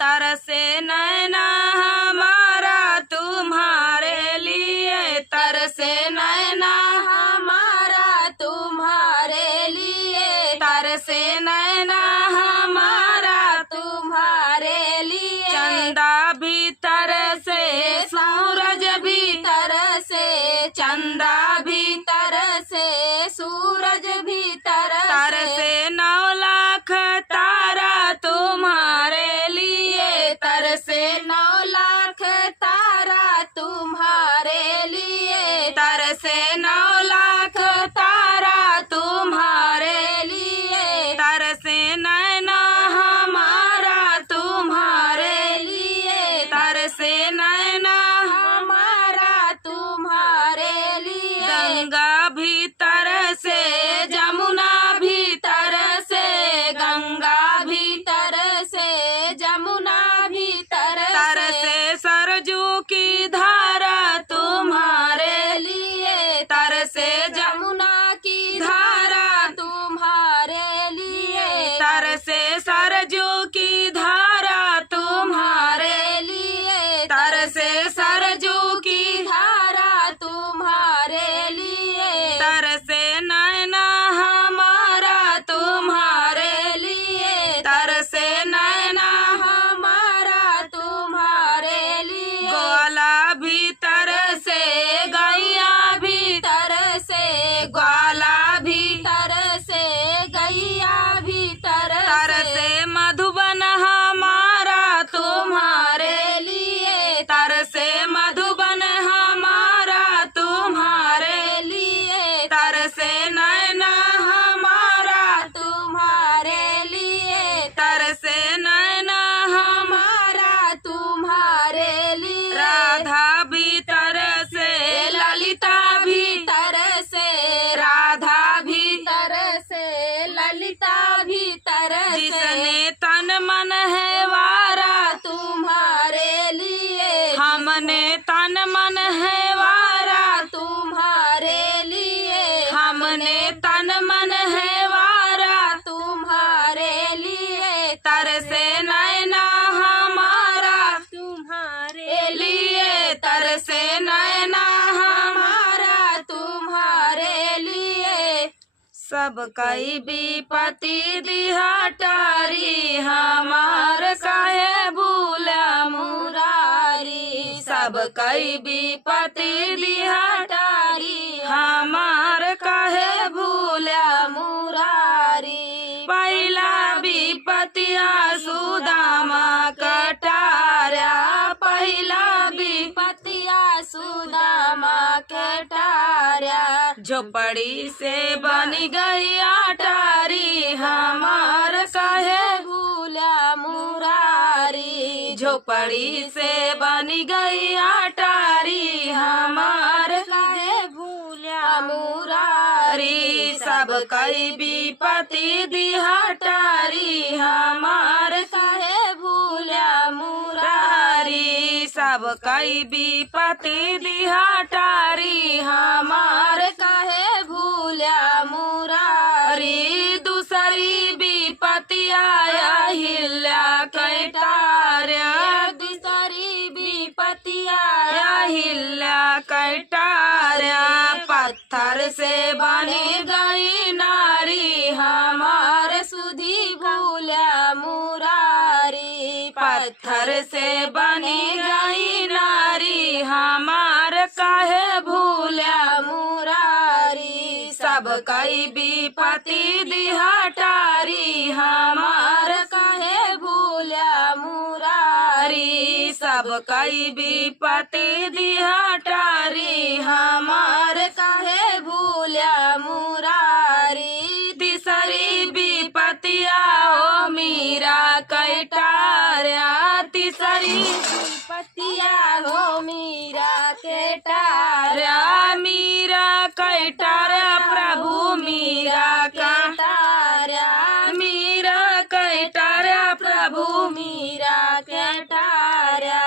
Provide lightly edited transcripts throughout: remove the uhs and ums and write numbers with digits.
तरसे नैना हमारा तुम्हारे लिए, तरसे नैना हमारा तुम्हारे लिए, तरसे नैना हमारा तुम्हारे लिए। चंदा भी तरसे सूरज भी तरसे, चंदा भी तरसे सूरज भी तरसे 9 लाख तारा तुम्हारे लिए, तरसे 9 लाख तारा तुम्हारे लिए, तरसे 9 लाख तारा तुम्हारे लिए। तरसे नैना हमारा तुम्हारे लिए, तरसे नैना हमारा तुम्हारे लिए। गंगा भी तरसे जमुना भी तरसे, गंगा भी तरसे जमुना भी तरसे सरजू की धारा तुम्हारे लिए, तरसे जमुना की धारा तुम्हारे लिए, तरसे सरजू की धारा तुम्हारे लिए, तरसे सरजू की धारा तुम्हारे लिए। तरसे नैना हमारा तुम्हारे लिए, तरसे नैना हमारा तुम्हारे लिए। ग्वाला भी तरसे गैया भी तरसे, ग्वाला भी तरसे गैया भी तरसे मधुबन हमारा तुम्हारे लिए, तरसे मधुबन हमारा तुम्हारे लिए। तरसे नैना हमारा तुम्हारे लिए, तरसे नैना हमारा तुम्हारे लिए। राधा भी तरसे ललिता भी तरसे, राधा भी तरसे ललिता भी तरसे। जिसने तन मन है वारा तुम्हारे लिए, हमने तन मन है वारा तुम्हारे लिए, हमने तन मन है वारा तुम्हारे लिए। तरसे नैना हमारा तुम्हारे लिए, तरसे नैना हमारा तुम्हारे लिए। सब कई विपत्ति दिहा टारी, हमार काहे भूला मुरारी। सब कई विपत्ति दिहा टारी, हमार काहे भूला मुरारी। पहला विपत्तिया सुदामा कटारा, पहला विपत्तिया सुदामा कटारा। झोपड़ी से बनी गई अटारी, हमार काहे भूला मुरारी। झोपड़ी से बनी गई अटारी, हमार काहे भूला मुरारी। सब कई विपत्ति दिहा टारी, हमार काहे भूला मुरारी। सब कई विपत्ति दिहा टारी, हमार काहे भूला मुरारी। दूसरी विपत्ति आया हिल्या कैटार्या, दूसरी विपत्ति आया हिल्या कैटार्या। पत्थर से बनी गई नारी, हमार सुधी भूला मुरारी। पत्थर से बनी गई नारी, हमार काहे भूला मुरारी। सब कई विपत्ति दिहा टारी, हमार काहे भूला मुरारी। सब कई विपत्ति दिहा टारी, हमार काहे भूला मुरारी। तीसरी विपत्ति आओ मीरा कैटार्या, तीसरी विपत्ति आओ मीरा कैटार्या। मीरा कैटार्या प्रभु मीरा कैटार्या, मीरा कैटार्या प्रभु मीरा कैटार्या।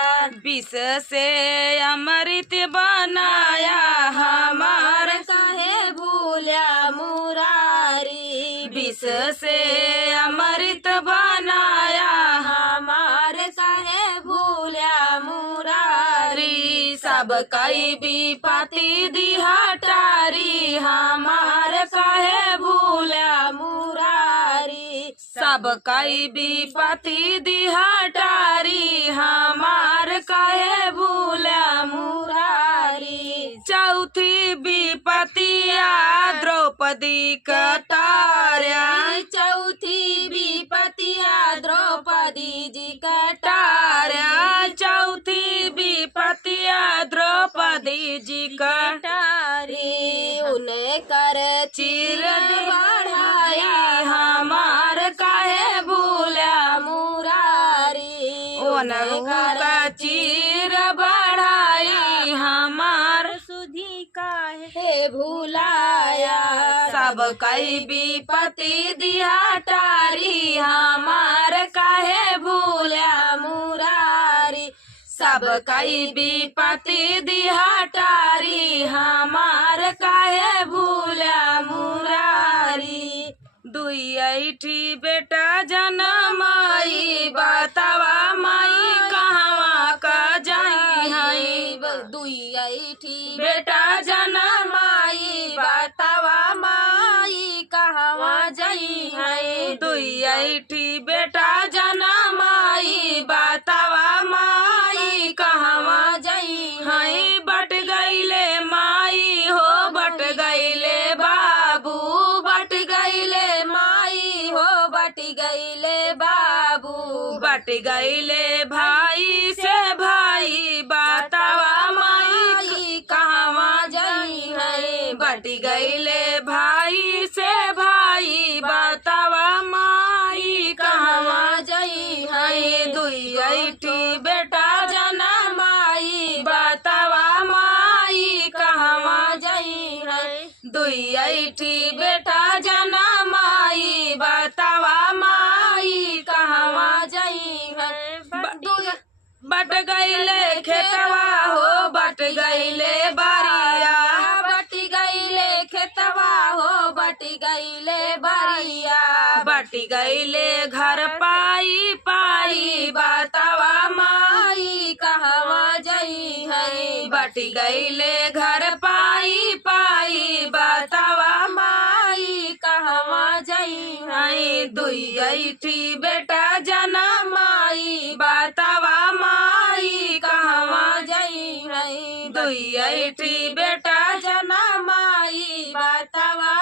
विष से अमृत बनाया, हमार काहे भूला मुरारी। विष से अमृत बनाया, हमार सब कई विपत्ति दिहा टारी हमार काहे भूला मुरारी सब कई विपत्ति दिहा टारी हमार काहे भूला मुरारी चौथी विपत्तिया द्रौपदी कटार्या चौथी विपत्तिया द्रौपदी जी कटार्या चौथी विपत्तिया द्रौपदी जी कटारी उन्हें कर चिर बढ़ाया हमार काहे भूला मुरारी उन्हें कर चिर बढ़ाई हमार सुधी काहे भूलाया सब कई विपत्ति दिहा टारी हमार काहे भूला मुरारी सब कई विपत्ति दिहा टारी हमार काहे भूला मुरारी दुई ऐठी बेटा जनमाई बतावा माई कहवा का जाई हई दुई ऐठी बेटा जनमाई बतावा माई कहवा जाई हई दुई ऐठी बेटा जनमाई बतावा माई कहवा जाई हई बट गईले माई हो बट गईले बाबू बट गईले माई हो बट गईले बाबू बट गईले भाई से भाई बतावा माई कहवा जाई है बट गईले भाई से भाई बतावा माई कहवा जाई है दुई ऐठी बेटा जनमाई बतावा माई कहवा जाई है दुई ऐठी बेटा जनमाई बतावा माई कहवा जाई है बट गईले खेतवा हो बट गईले बारिया बट गईले खेतवा हो बट गईले बारिया बट गईले घर पाई पाई बतावा माई कहवा जाई है बट गईले घर पाई पाई बतावा माई कहवा जाई है दुई ऐठी बेटा जनमाई बतावा माई कहवा जाई है दुई ऐठी बेटा जनमाई बतावा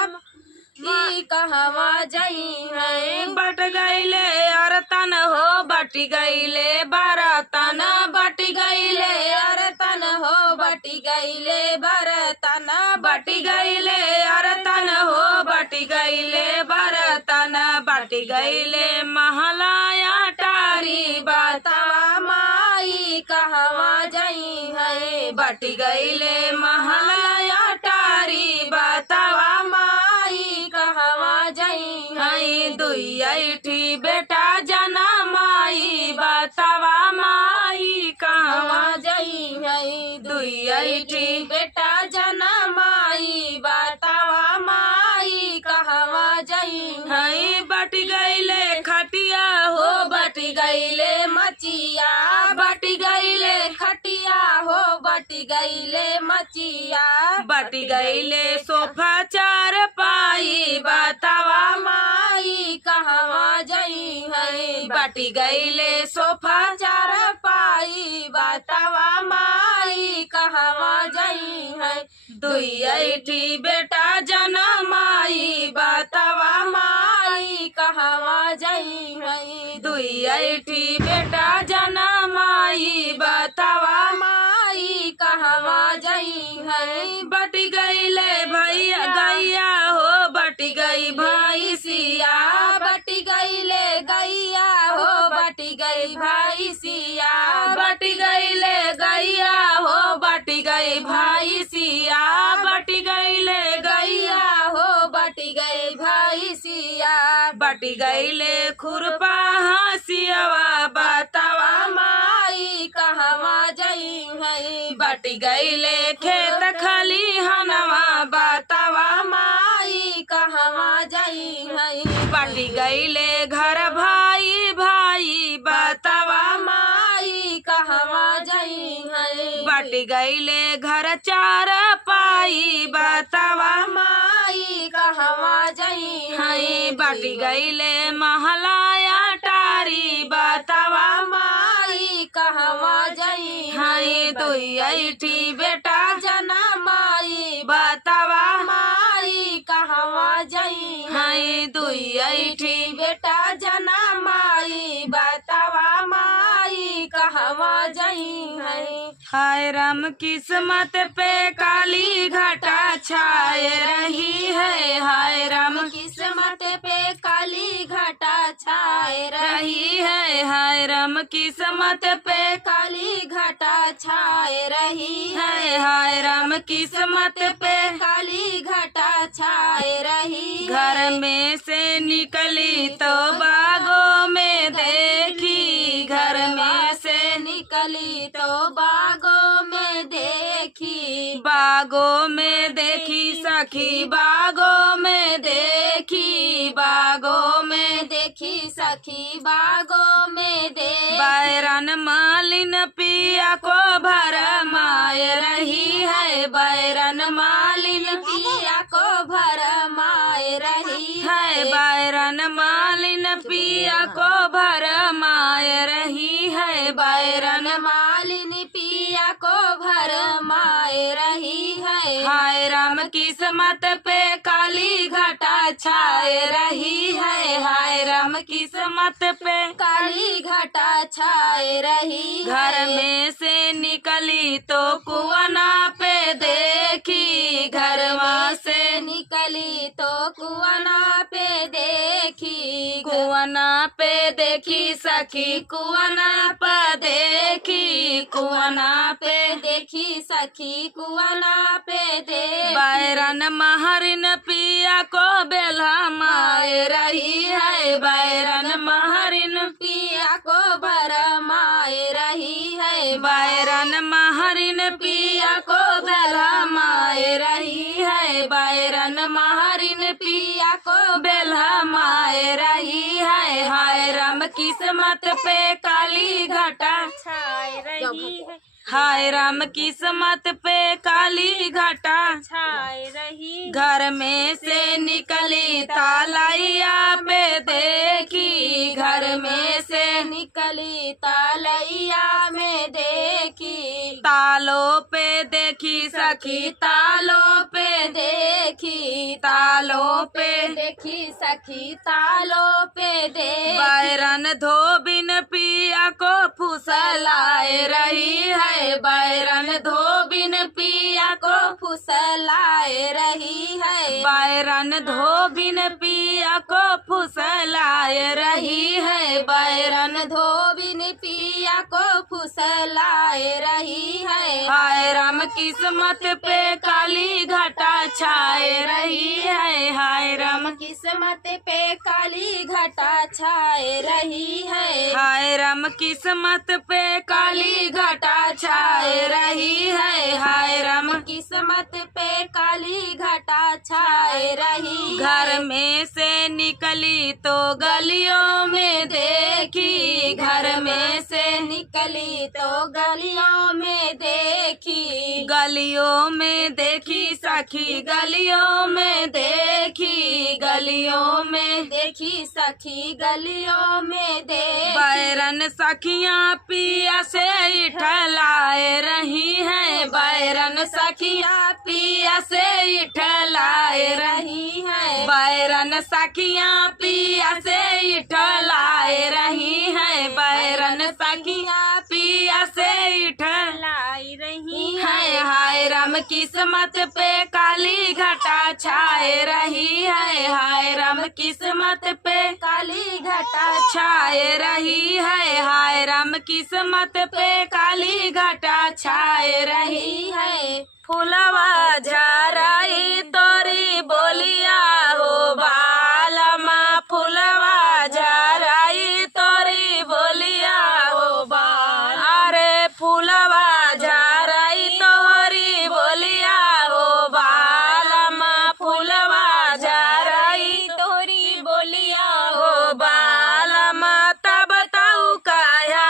माई कहवा जाई है बट गईले अरतन हो बट गईले बरतन बट गईले अरतन हो बट गईले बरतन बट गईले अरतन हो बट गईले बरतन बट गईले महलाया टारी बतावा माई कहवा जाई है बट गईले महलाया टारी बतावा माई कहवा जाई है दुई ऐठी बेटा जनमाई बतावा माई कहवा जाई है दुई ऐठी बेटा जनमाई बतावा माई कहवा जाई है बट गईले खटिया हो बट गईले मचिया बट गईले खटिया हो बट गईले मचिया बट गईले सोफा चार पाई बतावा माई कहवा जाई है बट गईले सोफा चार पाई बतावा माई कहवा जाई है दुई ऐठी बेटा जनमाई बतावा माई कहवा जाई है दुई ऐठी बेटा जनमाई बतावा माई कहवा जाई है बट गईले भैया गैया हो बट गई भाई सिया बट गईले गैया हो बट गई भाई सिया बट गईले गैया हो बट गई भाई सिया बट गईले गैया हो बट गई भाई सिया बट गईले खुरपा हसियावा बतावा माई कहवा जाई है बट गईले खेत खलिहनवा बतावा माई कहवा जाई है बट गईले घर भाई भाई बतावा माई कहवा जाई है बाट गईले घर चार पाई बतावा माई कहवा जई हई बाट गईले महलाया टारी बतावा माई कहवा जई हई दुई ऐठी बेटा जना माई बतावा माई कहवा जई हई दुई ऐठी बेटा जना माई बतावा माई कहवा जई हई हाय राम किस्मत पे काली घटा छाए रही है हाय राम किस्मत पे काली घटा छाए रही है हाय राम किस्मत पे काली घटा छाए रही है हाय राम किस्मत पे काली घटा छाए रही घर में से निकली तो बागों में देखी घर में से निकली तो बागों में देखी बागों में देखी सखी बागों में देखी बागों में देखी सखी बागों में देखी बैरन मालिन पिया को भरमाए रही है बैरन मालिन पिया को भरमाए रही है बैरन मालिन पिया को भरमाए रही है बैरन मालिन पिया को भरमाए रही है हाय राम किस्मत पे काली घटा छाए रही है हाय राम किस्मत पे काली घटा छाए रही घर में से निकली तो कुआना पे देखी घर में से निकली तो कुआना पे देखी कुआना पे देखी सखी कुआना पे देखी कुआना पे देखी सखी कुआना पे दे बैरन महरिन पिया को बेला माए रही है बैरन महरिन पिया को भरमाए रही है बैरन महरिन पिया को बेला माए रही है बैरन महरिन पिया को बेला माए रही है हाय राम किस्मत पे काली घटा छाए रही है हाय राम किस्मत पे काली घटा छाए रही घर में से निकली तालैया पे देखी घर में से निकली तालैया में देखी तालों पे देखी सखी तालों पे देखी तालों पे देखी सखी तालों पे देखी बैरन धोबिन पिया को फुसलाए रही है बैरन धोबिन पिया को फुसलाए रही है बैरन धोबिन पिया को फुसलाए रही है बैरन धोबिन पिया को फुसलाए रही है हाय राम किस्मत पे काली घटा छाए रही है हाय राम किस्मत पे काली घटा छाए रही है हाय राम किस्मत पे काली घटा छाए रही है हाय राम किस्मत पे काली घटा छाए रही घर में से निकली तो गलियों में देखी घर में से निकली तो गलियों में देखी गलियों में देखी सखी गलियों में देखी गलियों में देखी सखी गलियों में देखी बैरन सखियां पिया से इठलाए रही है बैरन सखियां पिया से इठलाए रही है बैरन सखियां पिया से इठलाए रही है बैरन सखियां पिया से इठलाई रही है हाय राम किस्मत पे काली घटा छाए रही है हाय राम किस्मत पे काली घटा छाए रही है हाय राम किस्मत पे काली घटा छाए रही है फुलवा झराई तोरी बोलिया हो बालमा फुलवा झराई तोरी बोलिया हो बाल अरे फुलवा झराई तोरी बोलिया हो बालमा फुलवा झराई तोरी बोलिया हो बालमा तब ताऊ काया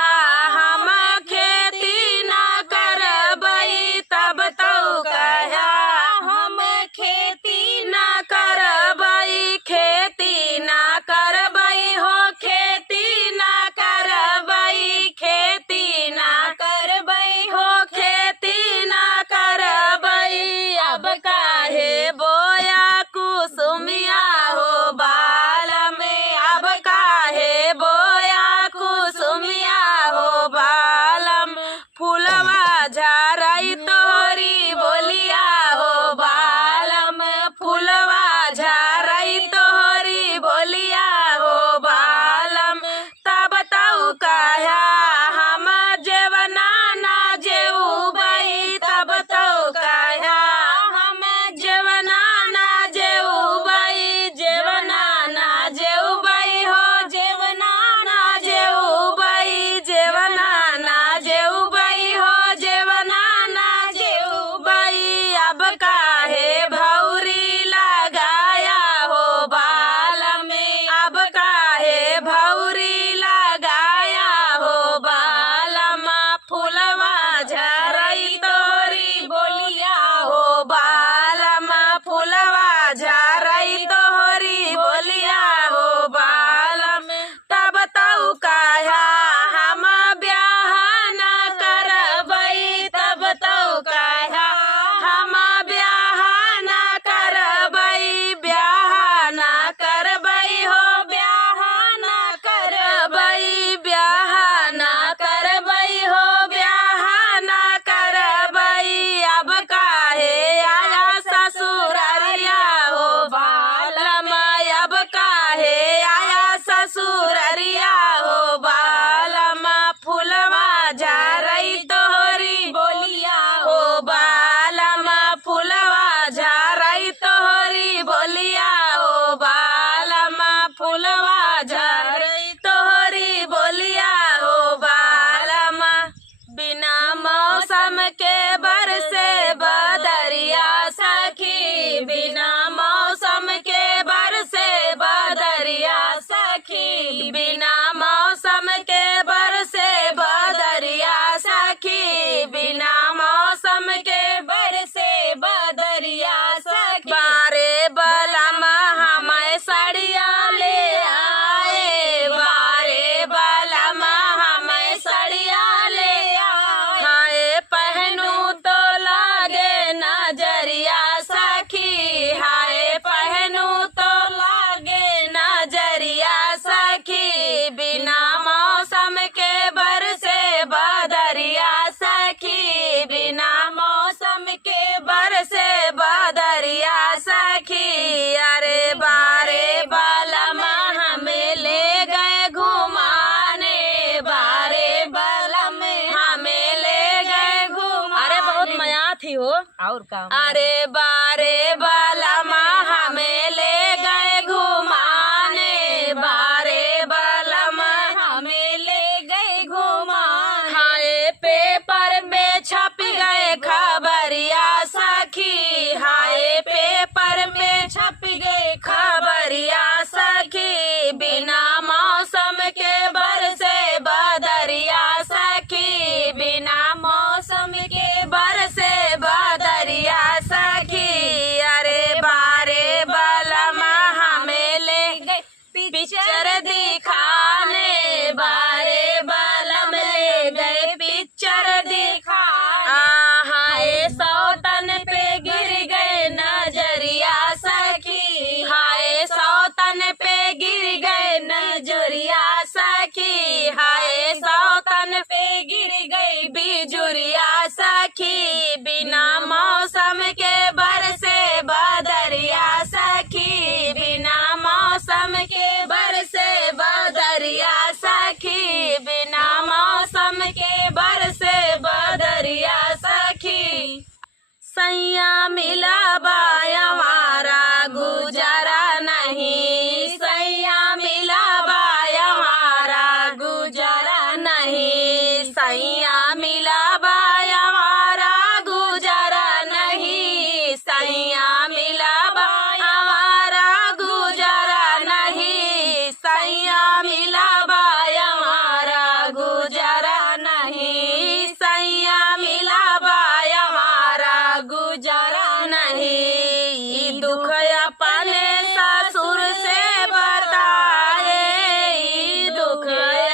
हम खेती ना करबै हो और का अरे बारे बलमा हमें ले गए घुमाने, बारे बलमा हमें ले गए घुमाने। हाय पेपर में छप गए खबरिया सखी, हाय पेपर में छप गए खबरिया सखी, बिना मौसम के बरसे बदरिया सखी, बिना मौसम के बरसे बदरिया सखी। अरे बारे बलमा हमें ले गए पिक्चर दिखाने, बारे बलम ले गए पिक्चर दिखाने। हाय सौतन पे गिर गए नजरिया सखी, हाय सौतन पे गिर गए नजरिया सखी, हाय सौतन पे गिर गई बिजुरिया सखी, बिना मौसम के बरसे बदरिया सखी, बिना मौसम के बरसे बदरिया सखी, बिना मौसम के बरसे बदरिया सखी। सैया मिला बाया हमारा गुजारा नहीं, सैया मिला बाया हमारा गुजारा नहीं, सैया मिला बाया हमारा गुजारा नहीं, सैया मिला बाया हमारा गुजारा नहीं, सैया मिला बाया हमारा गुजारा नहीं, सैया मिला बाया हमारा गुजारा नहीं। दुख अपने ससुर से बताए, दुख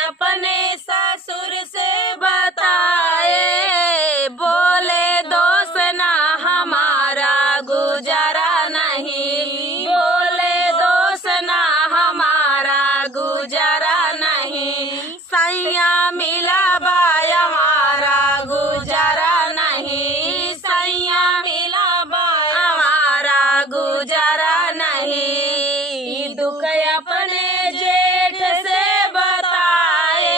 अपने ससुर से बताए, बोले दोस्त ना हमारा गुजारा नहीं, बोले दोस्त ना हमारा गुजारा नहीं, सैया मिला बाया हमारा गुजारा नहीं, सैया मिला बाया हमारा गुजारा नहीं। दुख अपने जेठ से बताए,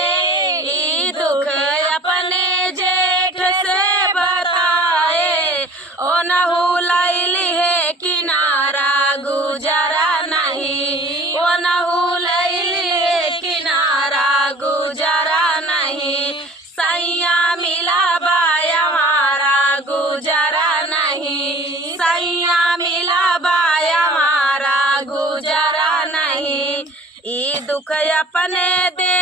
दुख अपने जेठ से बताए, ओ नहु लैली है किनारा गुजारा नहीं, ओ नहु लैली है किनारा गुजारा नहीं, सैया मिला बाया हमारा गुजारा नहीं, सैया मिला बाया हमारा गुजारा नहीं। ई दुख अपने दे